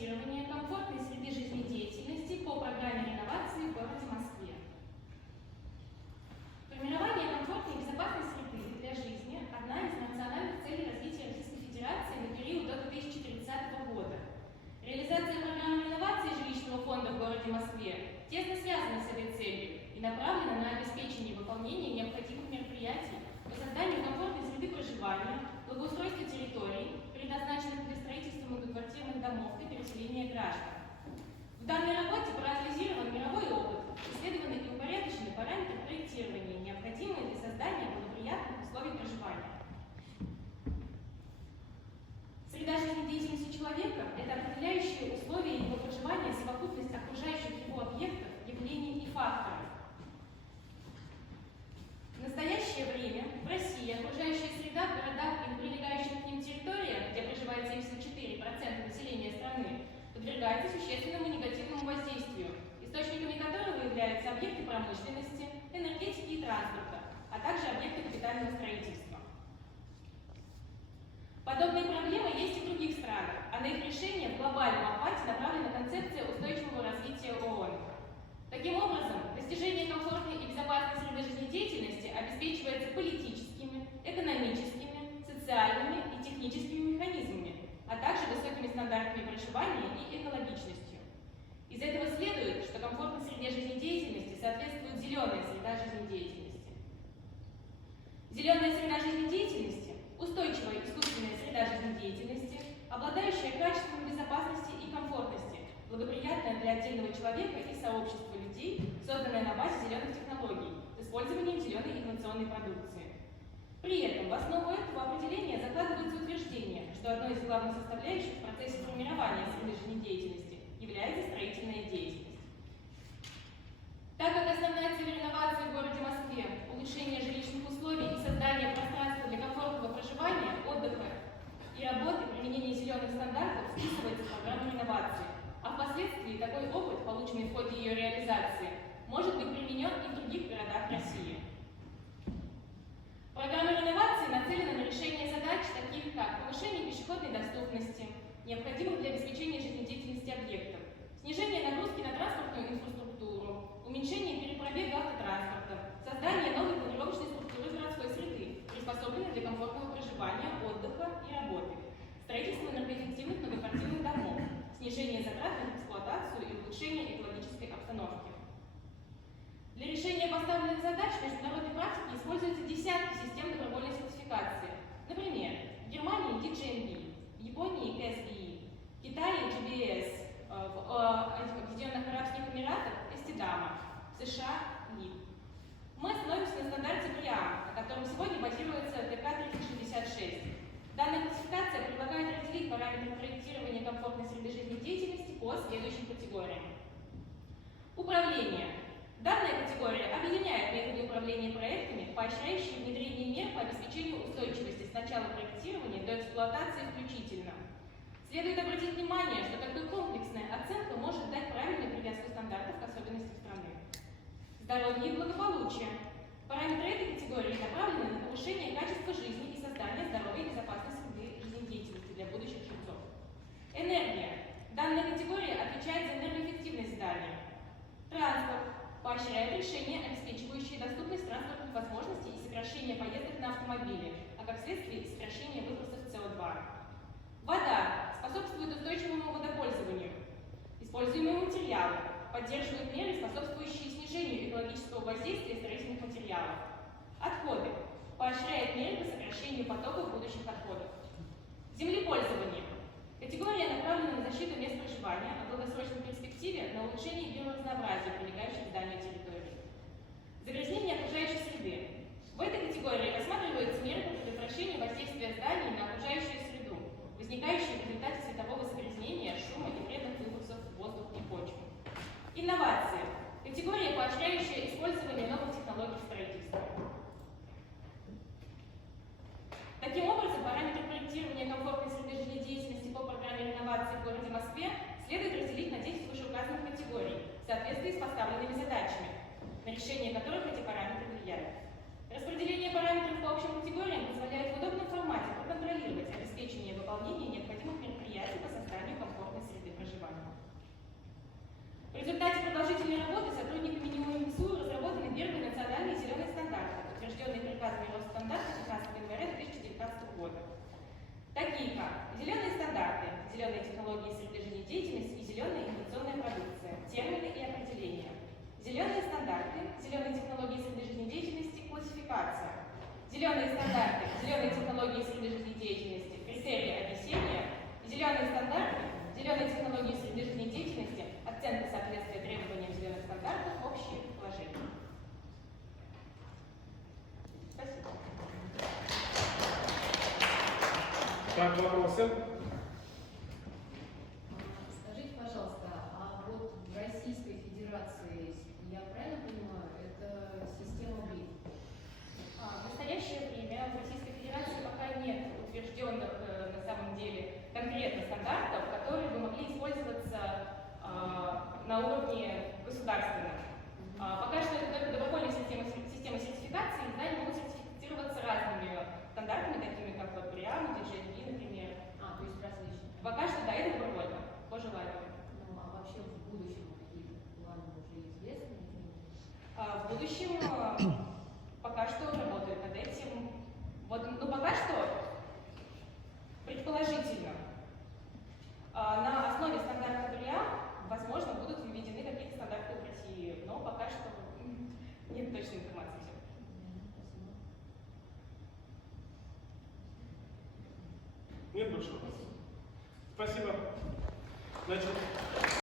проектирования комфортной среды жизнедеятельности по программе реновации в городе Москве. Формирование комфортной и безопасной среды для жизни – одна из национальных целей развития Российской Федерации на период до 2030 года. Реализация программы реновации жилищного фонда в городе Москве тесно связана с этой целью и направлена на обеспечение выполнения необходимых мероприятий по созданию комфортной среды проживания, благоустройству территорий, предназначенных для строительства многоквартирных домов и переселения граждан. В данной работе проанализирован мировой опыт, исследованы и упорядочены параметры проектирования, необходимые для создания благоприятных условий проживания. Среда жизнедеятельности человека – это определяющие условия его проживания, совокупность окружающих его объектов, явлений и факторов. В настоящее время в России окружающая среда в городах и прилегающих к ним территориях, где проживает 74% населения страны, подвергается существенному негативному воздействию, источниками которого являются объекты промышленности, энергетики и транспорта, а также объекты капитального строительства. Подобные проблемы есть и в других странах, а на их решение в глобальном охвате направлена концепция устойчивого развития ООН. Таким образом, достижение комфортной и безопасной среды жизнедеятельности обеспечивается политическими, экономическими, социальными и техническими механизмами, а также высокими стандартами проживания и экологичностью. Из этого следует, что комфортной среде жизнедеятельности соответствует зеленая среда жизнедеятельности. Зеленая среда жизнедеятельности – устойчивая искусственная среда жизнедеятельности, обладающая качеством безопасности и комфортности, благоприятная для отдельного человека и сообщества людей, созданная на базе зеленых технологий с использованием зеленой инновационной продукции. При этом в основу этого определения закладывается утверждение, что одной из главных составляющих в процессе формирования среды жизнедеятельности является строительная деятельность. Так как основная цель реновации в городе Москве – улучшение жилищных условий и создание пространства для комфортного проживания, отдыха и работы, применение зеленых стандартов вписывается в программу реновации, а впоследствии такой опыт, полученный в ходе ее реализации, может быть применен и в других городах России. Программа реновации нацелена на решение задач, таких как повышение пешеходной доступности, необходимых для обеспечения жизнедеятельности объектов, снижение нагрузки на транспортную инфраструктуру, уменьшение перепробега автотранспорта, создание новой планировочной структуры городской среды, приспособленной для комфортного проживания, отдыха и работы, строительство энергоэффективных многоквартирных домов, снижение затрат на эксплуатацию и улучшение экологической обстановки. Для решения поставленных задач в международной практике используются десятки систем добровольной сертификации. Например, в Германии DGNB, в Японии KSBE, в Китае GBS, в Объединенных Арабских Эмиратах Эстидама, в США ЛИП. Мы остановимся на стандарте ПРИАМ, на котором сегодня базируется ТК-3066. Данная классификация предлагает разделить параметры проектирования комфортной среды жизнедеятельности по следующим категориям. Управление. Данная категория объединяет методы управления проектами, поощряющие внедрение мер по обеспечению устойчивости с начала проектирования до эксплуатации включительно. Следует обратить внимание, что такая комплексная оценка может дать правильную привязку стандартов к особенностям страны. Здоровье и благополучие. Параметры этой категории направлены на повышение качества жизни и создание здоровой и безопасной среды жизнедеятельности для будущих жильцов. Энергия. Данная категория отвечает за энергоэффективность здания. Транспорт. Поощряет решения, обеспечивающие доступность транспортных возможностей и сокращение поездок на автомобиле, а как следствие сокращение выбросов СО2. Вода способствует устойчивому водопользованию. Используемые материалы поддерживают меры, способствующие снижению экологического воздействия строительных материалов. Отходы поощряет меры по сокращению потоков будущих отходов. Землепользование. Категория направлена на защиту мест проживания, а в долгосрочной перспективе на улучшение биоразнообразия прилегающих к зданию территорий. Загрязнение окружающей среды. В этой категории рассматриваются меры по предотвращению воздействия зданий на окружающую среду, возникающие в результате светового загрязнения, шума и вредных выбросов в воздух и почву. Инновации. Категория, поощряющая использование новых технологий в строительстве. Таким образом, параметры проектирования комфортной среды жизнедеятельности по программе реновации в городе Москве следует разделить на 10 вышеуказанных категорий в соответствии с поставленными задачами, на решение которых эти параметры влияют. Распределение параметров по общим категориям позволяет в удобном формате проконтролировать обеспечение выполнения необходимых мероприятий по созданию комфортной среды проживания. технологии среды жизнедеятельности и зеленая инновационная продукция. Термины и определения. Зеленые стандарты, зеленые технологии среды жизнедеятельности, классификация. Зеленые стандарты, зеленые технологии среды жизнедеятельности, критерии отнесения. Зеленые стандарты, зеленые технологии среды жизнедеятельности, оценка соответствия требованиям зеленых стандартов, общие положения. Спасибо. Так, вопросы? Скажите, пожалуйста, а вот в Российской Федерации, я правильно понимаю, это система БРИФ? В настоящее время в Российской Федерации пока нет утвержденных на самом деле конкретно стандартов, которые бы могли использоваться на уровне государственном. Пока что это только добровольная система сертификации, знания могут сертифицироваться разными стандартами, такими как вот БРИАМ, DJI, например. То есть различные. Пока что да, это добровольно, по желанию. Ну, а вообще в будущем какие-то планы уже известны? В будущем пока что работают над этим. Вот, ну пока что предположительно на основе стандарта БРИАМ, возможно, будут введены какие-то стандарты в России, но пока что нет точной информации. Нет больше вопросов? Спасибо. Значит,